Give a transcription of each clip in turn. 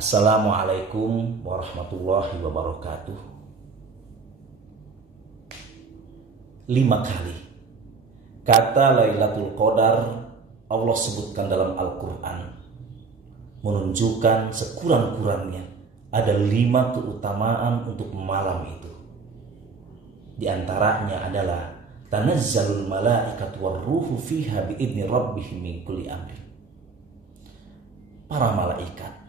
Assalamualaikum warahmatullahi wabarakatuh. 5 kali kata Lailatul Qadar Allah sebutkan dalam Al-Quran, menunjukkan sekurang-kurangnya ada 5 keutamaan untuk malam itu. Di antaranya adalah tanazzalul malaikatu warruhu fiha biidni rabbihim min kulli amrin. Para malaikat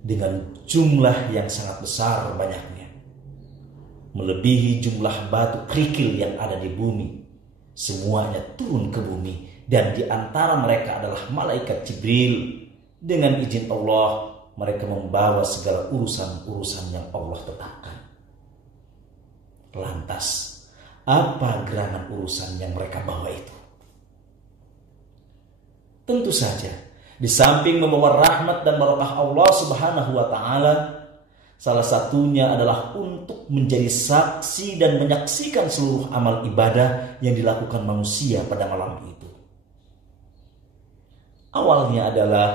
dengan jumlah yang sangat besar banyaknya, melebihi jumlah batu kerikil yang ada di bumi, semuanya turun ke bumi, dan di antara mereka adalah malaikat Jibril. Dengan izin Allah mereka membawa segala urusan-urusan yang Allah tetapkan. Lantas apa gerangan urusan yang mereka bawa itu? Tentu saja di samping membawa rahmat dan barokah Allah Subhanahu wa taala, salah satunya adalah untuk menjadi saksi dan menyaksikan seluruh amal ibadah yang dilakukan manusia pada malam itu. Awalnya adalah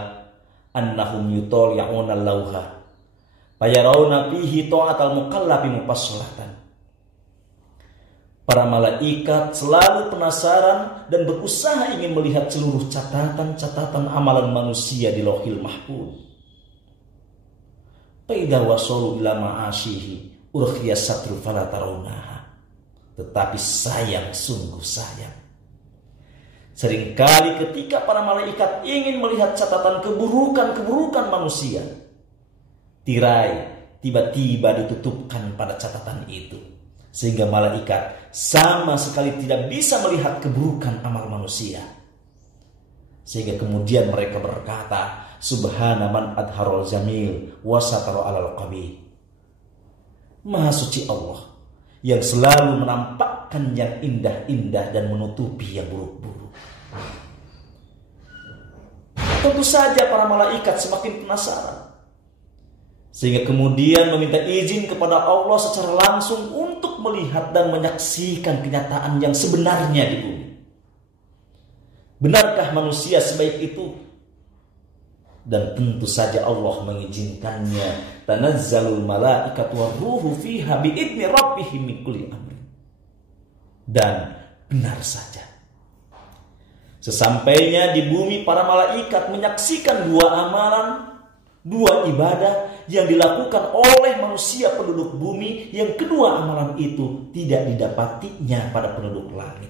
annahum yutali'una al-lauha fayarawna fihi ta'atal mukallafi mufassalatan. Para malaikat selalu penasaran dan berusaha ingin melihat seluruh catatan-catatan amalan manusia di Lauhil Mahfuz. Faidza wasalu ila ma'asyihi urkhiya satru fala tarawnaha. Tetapi sayang, sungguh sayang, seringkali ketika para malaikat ingin melihat catatan keburukan-keburukan manusia, tirai tiba-tiba ditutupkan pada catatan itu, sehingga malaikat sama sekali tidak bisa melihat keburukan amal manusia. Sehingga kemudian mereka berkata, Subhana man adharul jamil wa satara alal qabih. Maha suci Allah yang selalu menampakkan yang indah-indah dan menutupi yang buruk-buruk. Tentu saja para malaikat semakin penasaran, sehingga kemudian meminta izin kepada Allah secara langsung untuk melihat dan menyaksikan kenyataan yang sebenarnya di bumi. Benarkah manusia sebaik itu? Dan tentu saja Allah mengizinkannya. Tanazzalul malaikatu warruhu fiha biidni rabbihim min kulli amrin. Dan benar saja, sesampainya di bumi, para malaikat menyaksikan 2 amalan, 2 ibadah yang dilakukan oleh manusia penduduk bumi, yang kedua amalan itu tidak didapatinya pada penduduk langit.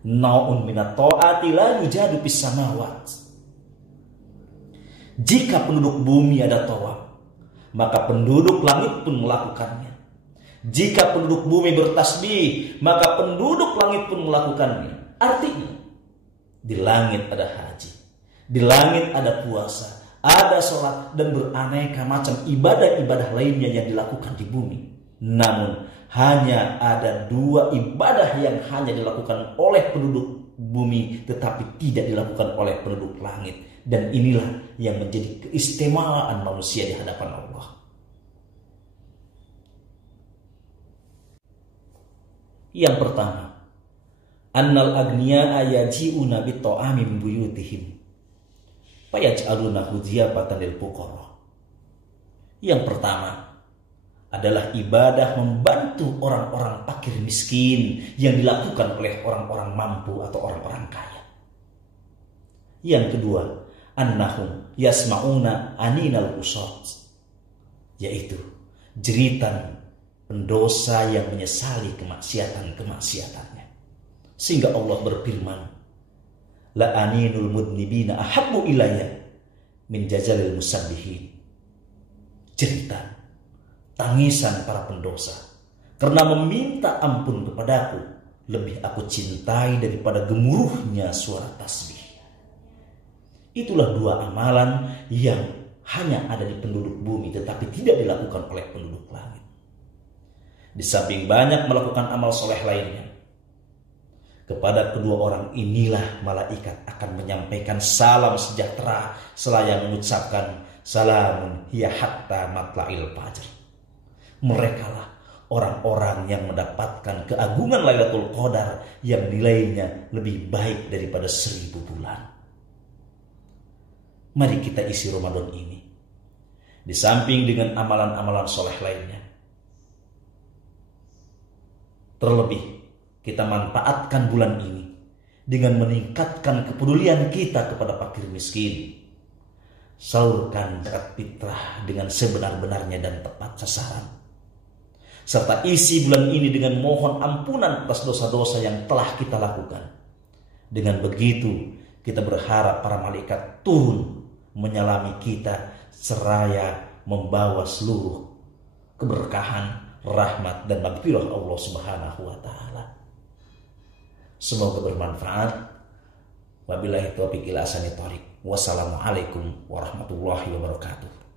Nau'un minat ta'ati la yujadu fis samawat. Jika penduduk bumi ada tawaf, maka penduduk langit pun melakukannya. Jika penduduk bumi bertasbih, maka penduduk langit pun melakukannya. Artinya, di langit ada haji, di langit ada puasa, ada sholat, dan beraneka macam ibadah-ibadah lainnya yang dilakukan di bumi. Namun hanya ada 2 ibadah yang hanya dilakukan oleh penduduk bumi, tetapi tidak dilakukan oleh penduduk langit. Dan inilah yang menjadi keistimewaan manusia di hadapan Allah. Yang pertama, annal agniya yaji'una bit ta'ami min buyutihim fayaj'alunahu dhiyafatan lil fuqara. Yang pertama adalah ibadah membantu orang-orang fakir miskin yang dilakukan oleh orang-orang mampu atau orang-orang kaya. Yang kedua, annahum yasma'una aninal usat, yaitu jeritan pendosa yang menyesali kemaksiatan-kemaksiatannya. Sehingga Allah berfirman, la aninul mudnibina ahabbu ilayya min jazalil musabbihin. Jeritan, tangisan para pendosa karena meminta ampun kepadaku lebih aku cintai daripada gemuruhnya suara tasbih. Itulah 2 amalan yang hanya ada di penduduk bumi tetapi tidak dilakukan oleh penduduk langit. Di samping banyak melakukan amal soleh lainnya, kepada kedua orang inilah malaikat akan menyampaikan salam sejahtera selaya mengucapkan salamun hiya hatta matla'il fajr. Merekalah orang-orang yang mendapatkan keagungan Lailatul Qadar yang nilainya lebih baik daripada 1000 bulan. Mari kita isi Ramadan ini di samping dengan amalan-amalan soleh lainnya. Terlebih, kita manfaatkan bulan ini dengan meningkatkan kepedulian kita kepada fakir miskin. Salurkan zakat fitrah dengan sebenar-benarnya dan tepat sasaran. Serta isi bulan ini dengan mohon ampunan atas dosa-dosa yang telah kita lakukan. Dengan begitu, kita berharap para malaikat turun menyalami kita seraya membawa seluruh keberkahan, rahmat dan maghfirah Allah Subhanahu wa taala. Semoga bermanfaat. Wabillahi taufiq ila sanitarik. Wassalamualaikum warahmatullahi wabarakatuh.